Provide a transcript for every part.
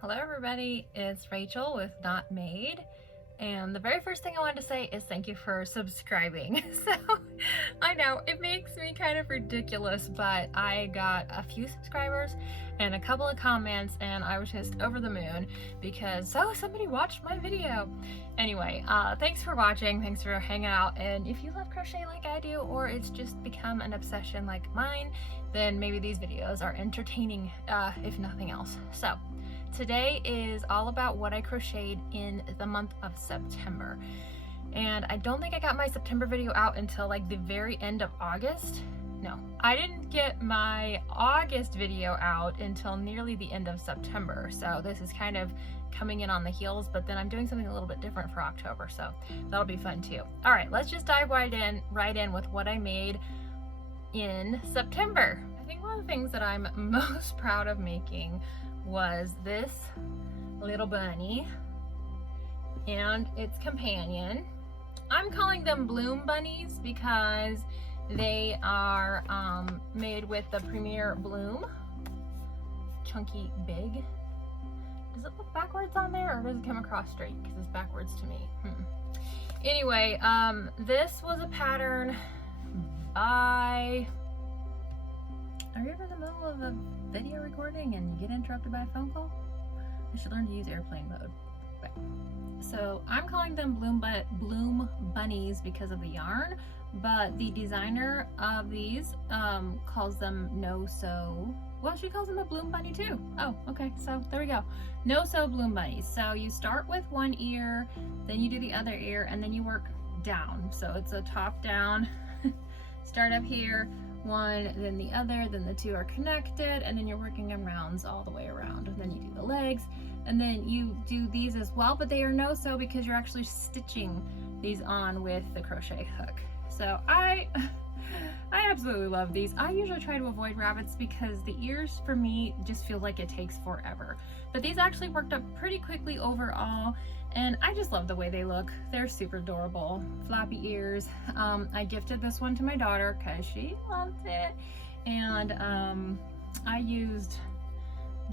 Hello everybody, it's Rachel with Not Made, and the very first thing I wanted to say is thank you for subscribing. So I know it makes me kind of ridiculous, but I got a few subscribers and a couple of comments and I was just over the moon because somebody watched my video. Anyway, thanks for watching, thanks for hanging out, and if you love crochet like I do, or it's just become an obsession like mine, then maybe these videos are entertaining, if nothing else. So today is all about what I crocheted in the month of September. And I don't think I got my September video out until like the very end of August. No, I didn't get my August video out until nearly the end of September. So this is kind of coming in on the heels, but then I'm doing something a little bit different for October. So that'll be fun too. All right, let's just dive right in with what I made in September. I think one of the things that I'm most proud of making was this little bunny and its companion. I'm calling them Bloom Bunnies because they are made with the Premier Bloom Chunky Big. Does it look backwards on there or does it come across straight? Because it's backwards to me. Anyway, this was a pattern by... Are you ever in the middle of a video recording and you get interrupted by a phone call? I should learn to use airplane mode. Okay. So I'm calling them Bloom Bunnies because of the yarn, but the designer of these calls them well, she calls them a Bloom Bunny too. Oh, okay, so there we go. No-sew Bloom Bunnies. So you start with one ear, then you do the other ear, and then you work down. So it's a top down, start up here, one, then the other, then the two are connected, and then you're working in rounds all the way around. And then you do the legs, and then you do these as well, but they are no-sew because you're actually stitching these on with the crochet hook. So I absolutely love these. I usually try to avoid rabbits because the ears for me just feel like it takes forever. But these actually worked up pretty quickly overall, and I just love the way they look. They're super adorable. Floppy ears. I gifted this one to my daughter because she loved it, and I used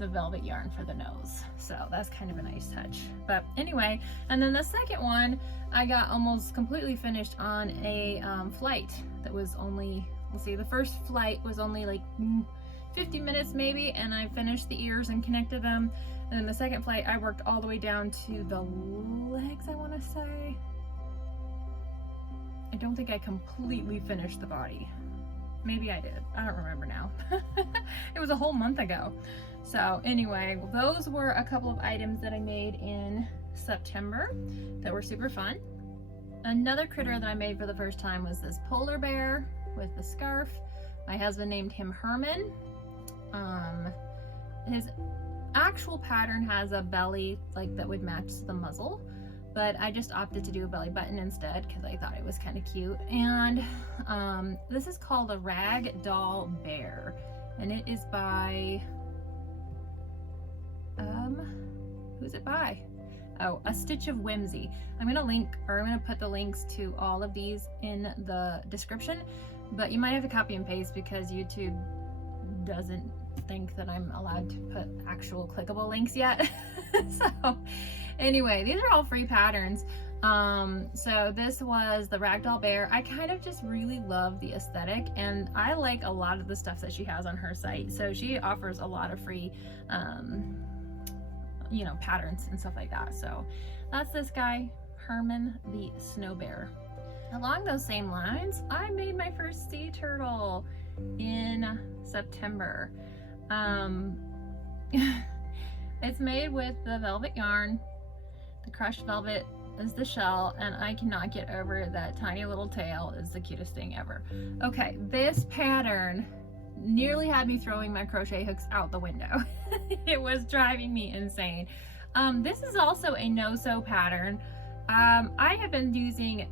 the velvet yarn for the nose, so that's kind of a nice touch. But anyway, and then the second one I got almost completely finished on a flight that was only, let's see, the first flight was only like 50 minutes maybe, and I finished the ears and connected them. And then the second flight I worked all the way down to the legs, I want to say. I don't think I completely finished the body. Maybe I did, I don't remember now. It was a whole month ago. So anyway, those were a couple of items that I made in September that were super fun. Another critter that I made for the first time was this polar bear with the scarf. My husband named him Herman. His actual pattern has a belly like that would match the muzzle, but I just opted to do a belly button instead because I thought it was kind of cute. And this is called a Rag Doll Bear, and it is by who's it by? Oh, A Stitch of Whimsy. I'm gonna put the links to all of these in the description, but you might have to copy and paste because YouTube doesn't think that I'm allowed to put actual clickable links yet. So anyway, these are all free patterns. So this was the Ragdoll Bear. I kind of just really love the aesthetic, and I like a lot of the stuff that she has on her site. So she offers a lot of free you know, patterns and stuff like that. So that's this guy, Herman the Snow Bear. Along those same lines, I made my first sea turtle in September. It's made with the velvet yarn. The crushed velvet is the shell, and I cannot get over that tiny little tail. Is the cutest thing ever. Okay, this pattern nearly had me throwing my crochet hooks out the window. It was driving me insane. This is also a no-sew pattern. I have been using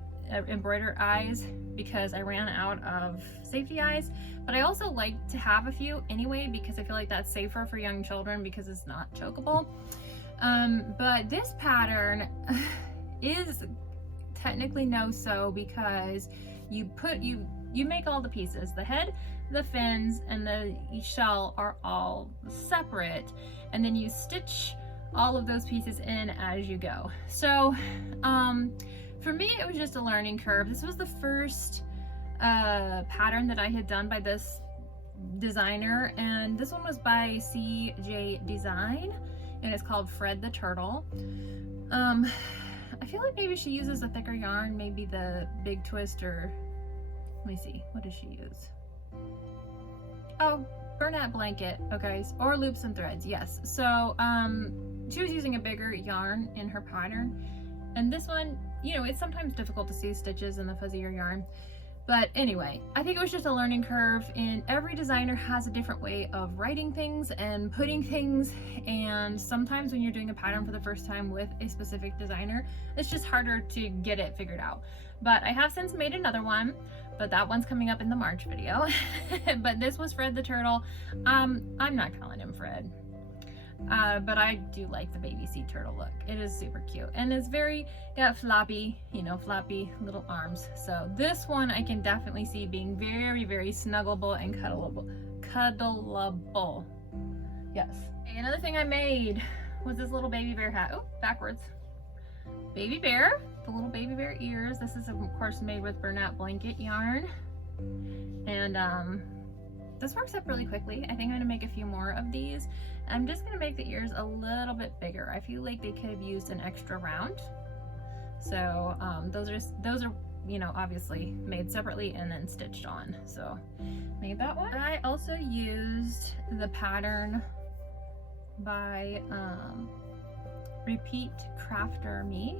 embroidered eyes because I ran out of safety eyes, but I also like to have a few anyway because I feel like that's safer for young children because it's not chokeable. But this pattern is technically no-sew because you make all the pieces. The head, the fins, and the shell are all separate, and then you stitch all of those pieces in as you go. So for me, it was just a learning curve. This was the first pattern that I had done by this designer, and this one was by CJ Design, and it's called Fred the Turtle. I feel like maybe she uses a thicker yarn, maybe the Big Twist, or let me see, what does she use? Oh, Bernat Blanket, okay, or Loops and Threads, yes. So she was using a bigger yarn in her pattern, and this one, you know, it's sometimes difficult to see stitches in the fuzzier yarn. But anyway, I think it was just a learning curve, and every designer has a different way of writing things and putting things, and sometimes when you're doing a pattern for the first time with a specific designer, it's just harder to get it figured out. But I have since made another one, but that one's coming up in the March video. But this was Fred the Turtle. I'm not calling him Fred. But I do like the baby sea turtle look. It is super cute, and it's very got floppy, you know, floppy little arms. So this one I can definitely see being very, very snuggleable and cuddleable. Yes. Okay, another thing I made was this little baby bear hat. Oh, backwards. Baby bear, the little baby bear ears. This is of course made with Bernat Blanket yarn, and this works up really quickly. I think I'm gonna make a few more of these. I'm just gonna make the ears a little bit bigger. I feel like they could have used an extra round. So those are, you know, obviously made separately and then stitched on. So made that one. I also used the pattern by Repeat Crafter Me.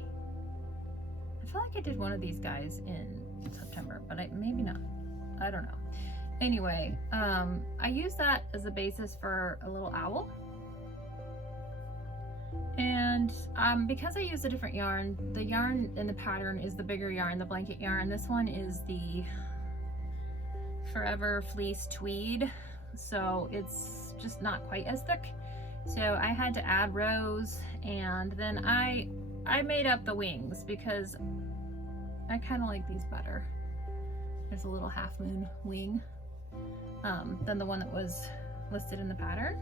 I feel like I did one of these guys in September, but maybe not. I don't know. Anyway, I used that as a basis for a little owl. And because I used a different yarn, the yarn in the pattern is the bigger yarn, the blanket yarn. This one is the Forever Fleece Tweed, so it's just not quite as thick. So I had to add rows, and then I made up the wings because I kind of like these better. There's a little half moon wing than the one that was listed in the pattern.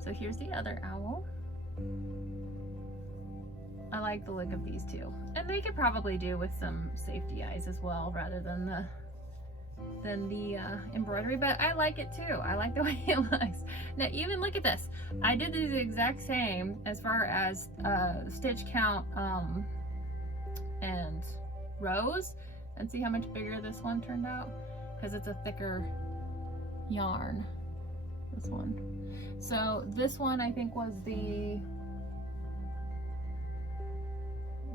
So here's the other owl. I like the look of these two, and they could probably do with some safety eyes as well rather than the embroidery, but I like it too. I like the way it looks. Now even look at this. I did the exact same as far as stitch count and rows, and see how much bigger this one turned out because it's a thicker yarn, this one. So this one I think was the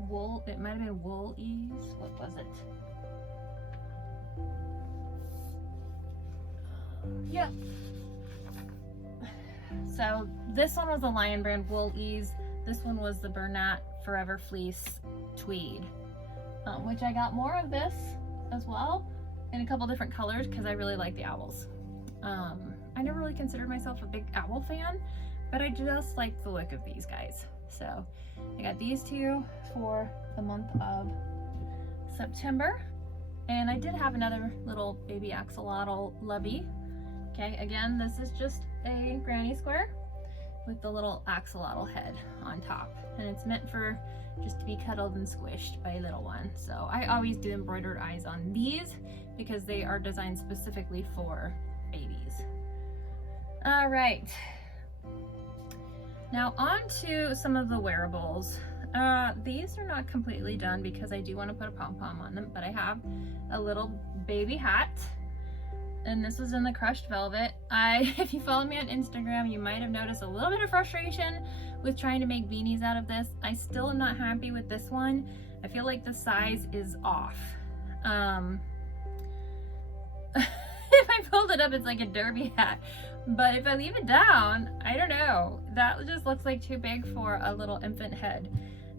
wool, it might have been wool ease. What was it? Yeah. So this one was the Lion Brand Wool Ease. This one was the Bernat Forever Fleece Tweed, which I got more of this as well in a couple different colors because I really like the owls. I never really considered myself a big owl fan, but I just like the look of these guys. So I got these two for the month of September, and I did have another little baby axolotl lovey. Okay, again, this is just a granny square with the little axolotl head on top, and it's meant for just to be cuddled and squished by a little one. So I always do embroidered eyes on these because they are designed specifically for babies. All right, now on to some of the wearables. These are not completely done because I do want to put a pom-pom on them, but I have a little baby hat, and this was in the crushed velvet. If you follow me on Instagram, you might have noticed a little bit of frustration with trying to make beanies out of this. I still am not happy with this one. I feel like the size is off. If I fold it up, it's like a derby hat, but if I leave it down, I don't know, that just looks like too big for a little infant head.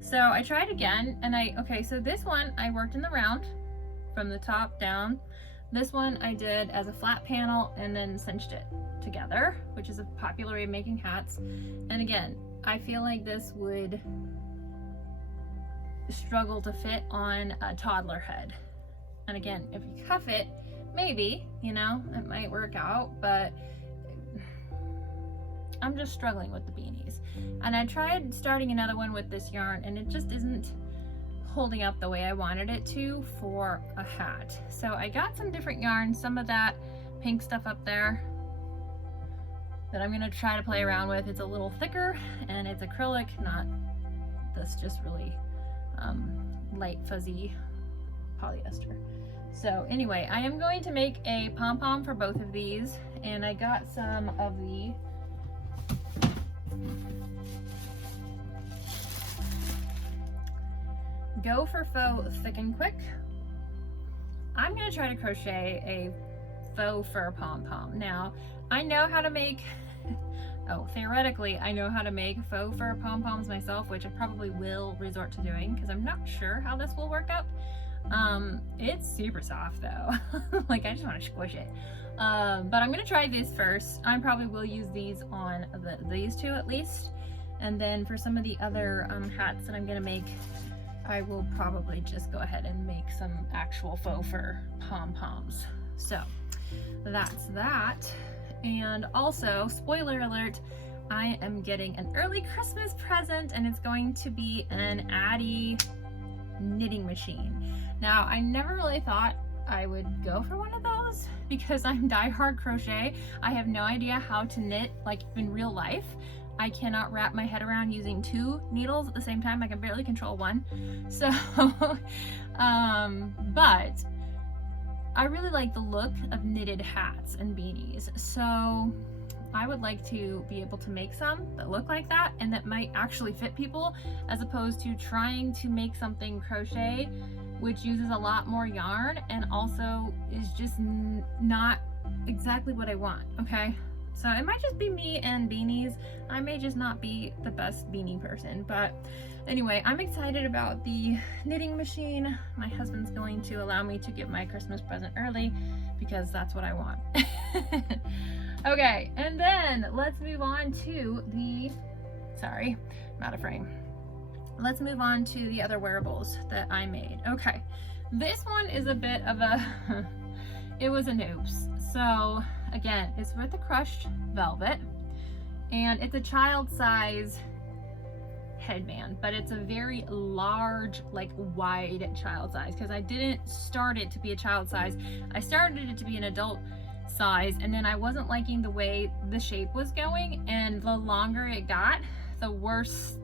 So I tried again, and okay, so this one I worked in the round from the top down. This one I did as a flat panel and then cinched it together, which is a popular way of making hats. And again, I feel like this would struggle to fit on a toddler head. And again, if you cuff it, maybe, you know, it might work out, but I'm just struggling with the beanies. And I tried starting another one with this yarn and it just isn't holding up the way I wanted it to for a hat. So I got some different yarns, some of that pink stuff up there that I'm gonna try to play around with. It's a little thicker and it's acrylic, not this just really light fuzzy polyester. So anyway, I am going to make a pom-pom for both of these, and I got some of the Go for Faux Thick and Quick. I'm gonna try to crochet a faux fur pom-pom. Now, I know how to make, oh, theoretically, I know how to make faux fur pom-poms myself, which I probably will resort to doing because I'm not sure how this will work out. It's super soft though. Like I just want to squish it. But I'm gonna try this first. I probably will use these on these two at least. And then for some of the other hats that I'm gonna make, I will probably just go ahead and make some actual faux fur pom-poms. So that's that. And also, spoiler alert, I am getting an early Christmas present and it's going to be an Addie knitting machine. Now, I never really thought I would go for one of those because I'm die-hard crochet. I have no idea how to knit like in real life. I cannot wrap my head around using 2 needles at the same time. I can barely control one. So, but I really like the look of knitted hats and beanies. So I would like to be able to make some that look like that and that might actually fit people, as opposed to trying to make something crochet which uses a lot more yarn and also is just not exactly what I want, okay? So it might just be me and beanies. I may just not be the best beanie person, but anyway, I'm excited about the knitting machine. My husband's going to allow me to get my Christmas present early because that's what I want. Okay, and then let's move on to the, sorry, I'm out of frame. Let's move on to the other wearables that I made. Okay, this one is a bit of a, it was an oops. So again, it's with the crushed velvet and it's a child size headband, but it's a very large, like wide child size, because I didn't start it to be a child size. I started it to be an adult size, and then I wasn't liking the way the shape was going, and the longer it got, the worse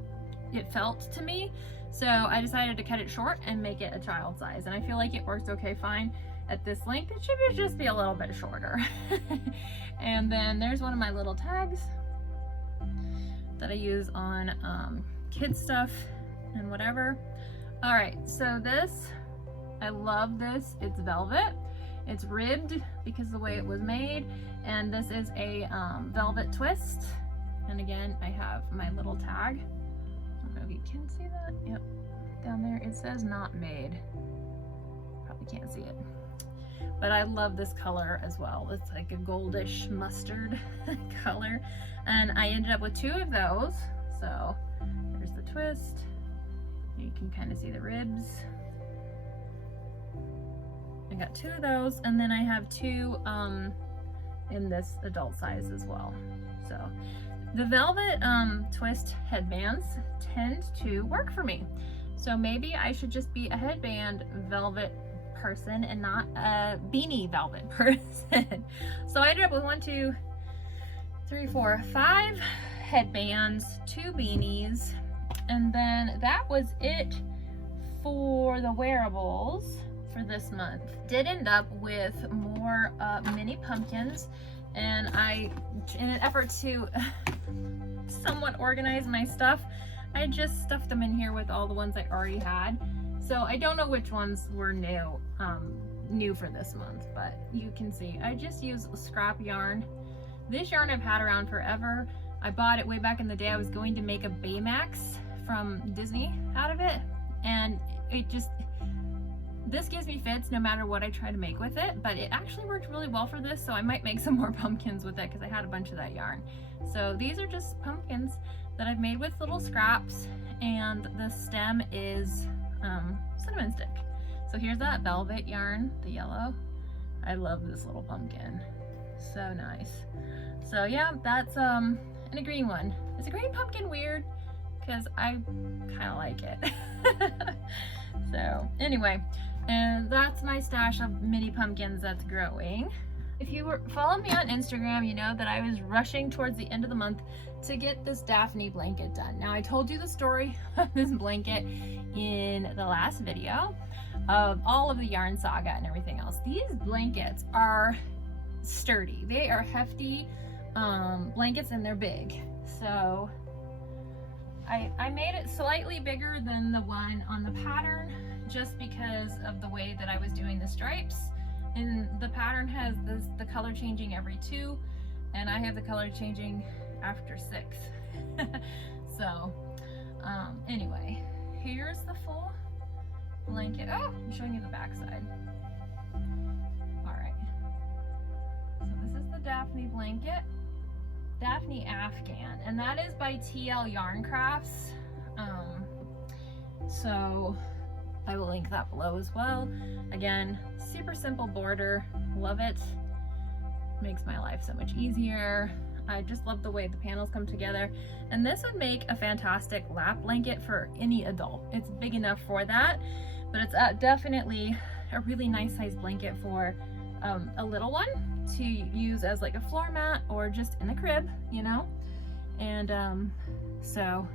it felt to me. So I decided to cut it short and make it a child size, and I feel like it works okay fine at this length. It should just be a little bit shorter. And then there's one of my little tags that I use on kid stuff and whatever. All right, so this, I love this. It's velvet. It's ribbed because of the way it was made, and this is a velvet twist. And again, I have my little tag. I don't know if you can see that. Yep, down there it says not made. Probably can't see it, but I love this color as well. It's like a goldish mustard color, and I ended up with 2 of those. So there's the twist. You can kind of see the ribs. I got 2 of those, and then I have 2 in this adult size as well. So the velvet twist headbands tend to work for me. So maybe I should just be a headband velvet person and not a beanie velvet person. So I ended up with 1, 2, 3, 4, 5 headbands, 2 beanies, and then that was it for the wearables for this month. Did end up with more mini pumpkins, and I, in an effort to somewhat organize my stuff, I just stuffed them in here with all the ones I already had. So I don't know which ones were new for this month, but you can see I just use scrap yarn. This yarn I've had around forever. I bought it way back in the day. I was going to make a Baymax from Disney out of it, and it just, this gives me fits no matter what I try to make with it, but it actually worked really well for this, so I might make some more pumpkins with it because I had a bunch of that yarn. So these are just pumpkins that I've made with little scraps, and the stem is cinnamon stick. So here's that velvet yarn, the yellow. I love this little pumpkin. So nice. So yeah, that's and a green one. Is a green pumpkin weird? Because I kind of like it. So anyway, and that's my stash of mini pumpkins that's growing. If you follow me on Instagram, you know that I was rushing towards the end of the month to get this Daphne blanket done. Now, I told you the story of this blanket in the last video of all of the yarn saga and everything else. These blankets are sturdy. They are hefty blankets, and they're big. So I made it slightly bigger than the one on the pattern just because of the way that I was doing the stripes. And the pattern has the color changing every 2, and I have the color changing after 6. So anyway, here's the full blanket. Oh, I'm showing you the back side. All right, so this is the Daphne blanket, Daphne Afghan, and that is by TL Yarn Crafts. So I will link that below as well. Again, super simple border, love it. Makes my life so much easier. I just love the way the panels come together. And this would make a fantastic lap blanket for any adult. It's big enough for that, but it's definitely a really nice size blanket for a little one to use as like a floor mat or just in the crib, you know? And so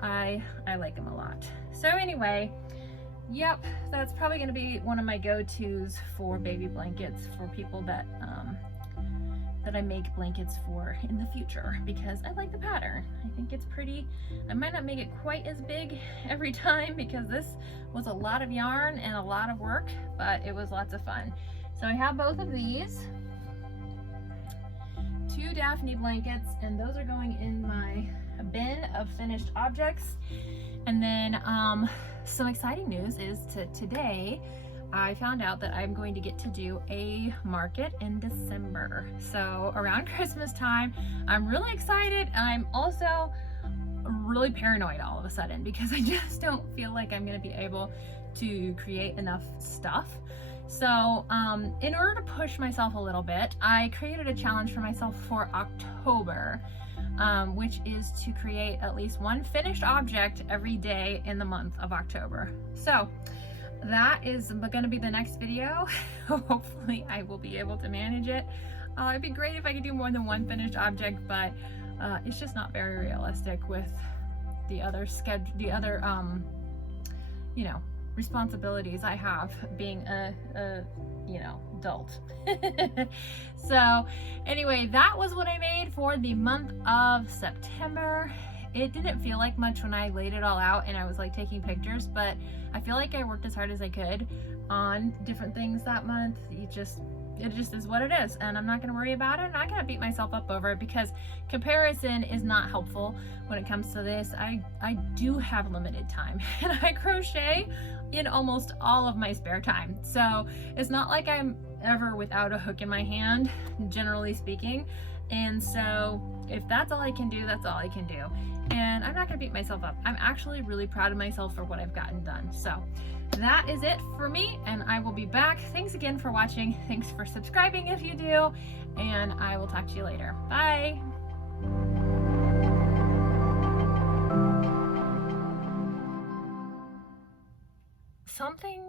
I like them a lot. So anyway, yep, that's probably going to be one of my go-tos for baby blankets for people that I make blankets for in the future, because I like the pattern. I think it's pretty. I might not make it quite as big every time because this was a lot of yarn and a lot of work, but it was lots of fun. So I have both of these, 2 Daphne blankets, and those are going in my bin of finished objects. And then some exciting news is today I found out that I'm going to get to do a market in December. So around Christmas time, I'm really excited. I'm also really paranoid all of a sudden because I just don't feel like I'm going to be able to create enough stuff. So in order to push myself a little bit, I created a challenge for myself for October, which is to create at least 1 finished object every day in the month of October. So that is going to be the next video. Hopefully I will be able to manage it. It'd be great if I could do more than 1 finished object, but it's just not very realistic with the other you know, responsibilities I have being a you know, adult. So anyway, that was what I made for the month of September. It didn't feel like much when I laid it all out and I was like taking pictures, but I feel like I worked as hard as I could on different things that month. It just is what it is, and I'm not going to worry about it. I'm not going to beat myself up over it because comparison is not helpful when it comes to this. I do have limited time, and I crochet in almost all of my spare time, so it's not like I'm ever without a hook in my hand, generally speaking. And so if that's all I can do, that's all I can do, and I'm not going to beat myself up. I'm actually really proud of myself for what I've gotten done. So that is it for me, and I will be back. Thanks again for watching. Thanks for subscribing if you do, and I will talk to you later. Bye. Something